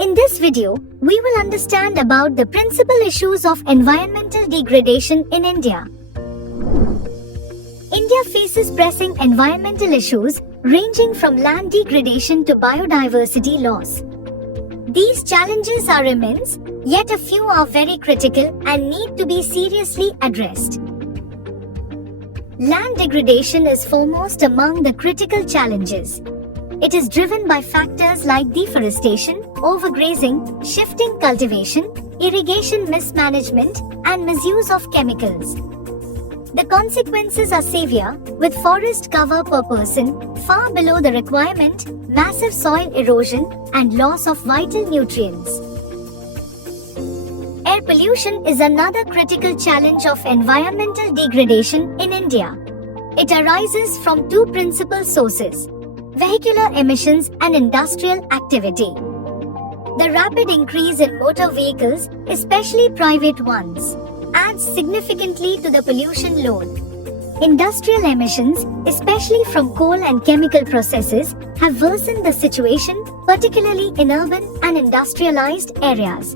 In this video, we will understand about the principal issues of environmental degradation in India. India faces pressing environmental issues ranging from land degradation to biodiversity loss. These challenges are immense, yet a few are very critical and need to be seriously addressed. Land degradation is foremost among the critical challenges. It is driven by factors like deforestation, overgrazing, shifting cultivation, irrigation mismanagement, and misuse of chemicals. The consequences are severe, with forest cover per person far below the requirement, massive soil erosion, and loss of vital nutrients. Air pollution is another critical challenge of environmental degradation in India. It arises from two principal sources: vehicular emissions and industrial activity. The rapid increase in motor vehicles, especially private ones, adds significantly to the pollution load. Industrial emissions, especially from coal and chemical processes, have worsened the situation, particularly in urban and industrialized areas.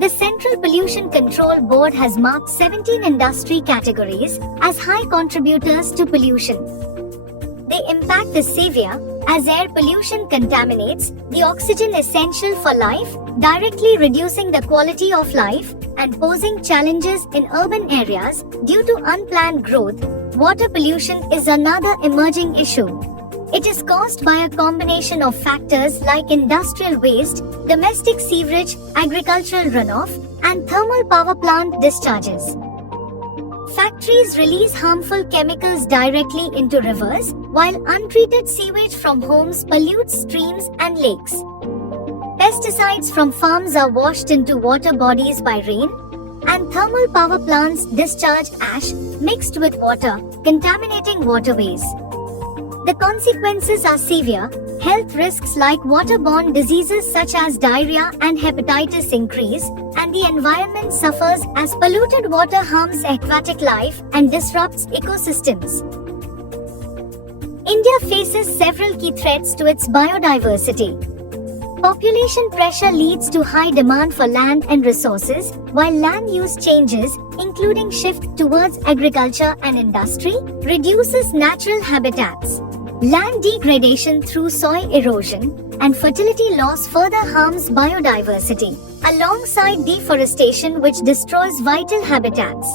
The Central Pollution Control Board has marked 17 industry categories as high contributors to pollution. The impact is severe, as air pollution contaminates the oxygen essential for life, directly reducing the quality of life and posing challenges in urban areas due to unplanned growth. Water pollution is another emerging issue. It is caused by a combination of factors like industrial waste, domestic sewerage, agricultural runoff, and thermal power plant discharges. Factories release harmful chemicals directly into rivers, while untreated sewage from homes pollutes streams and lakes. Pesticides from farms are washed into water bodies by rain, and thermal power plants discharge ash mixed with water, contaminating waterways. The consequences are severe. Health risks like waterborne diseases such as diarrhea and hepatitis increase, and the environment suffers as polluted water harms aquatic life and disrupts ecosystems. India faces several key threats to its biodiversity. Population pressure leads to high demand for land and resources, while land use changes, including shift towards agriculture and industry, reduces natural habitats. Land degradation through soil erosion and fertility loss further harms biodiversity, alongside deforestation which destroys vital habitats.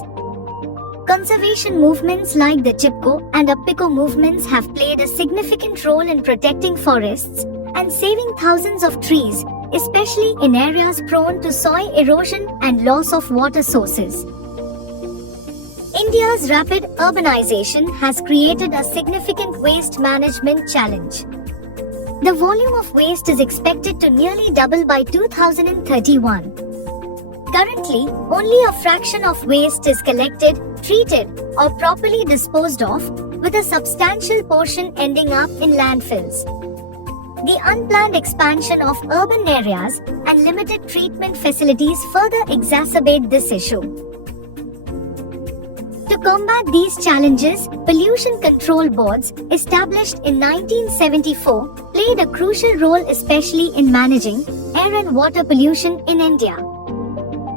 Conservation movements like the Chipko and Apiko movements have played a significant role in protecting forests and saving thousands of trees, especially in areas prone to soil erosion and loss of water sources. India's rapid urbanization has created a significant waste management challenge. The volume of waste is expected to nearly double by 2031. Currently, only a fraction of waste is collected, treated, or properly disposed of, with a substantial portion ending up in landfills. The unplanned expansion of urban areas and limited treatment facilities further exacerbate this issue. To combat these challenges, pollution control boards, established in 1974, played a crucial role especially in managing air and water pollution in India.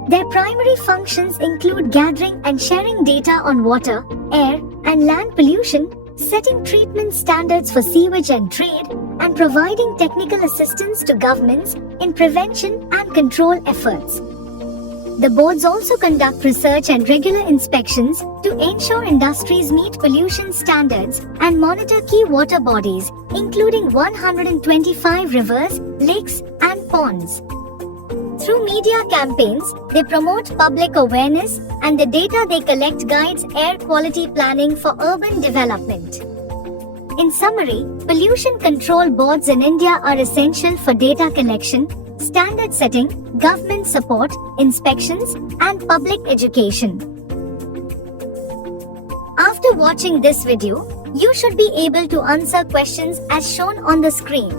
Their primary functions include gathering and sharing data on water, air, and land pollution, setting treatment standards for sewage and trade, and providing technical assistance to governments in prevention and control efforts. The boards also conduct research and regular inspections to ensure industries meet pollution standards and monitor key water bodies, including 125 rivers, lakes, and ponds. Through media campaigns, they promote public awareness, and the data they collect guides air quality planning for urban development. In summary, pollution control boards in India are essential for data collection, standard setting, government support, inspections, and public education. After watching this video, you should be able to answer questions as shown on the screen.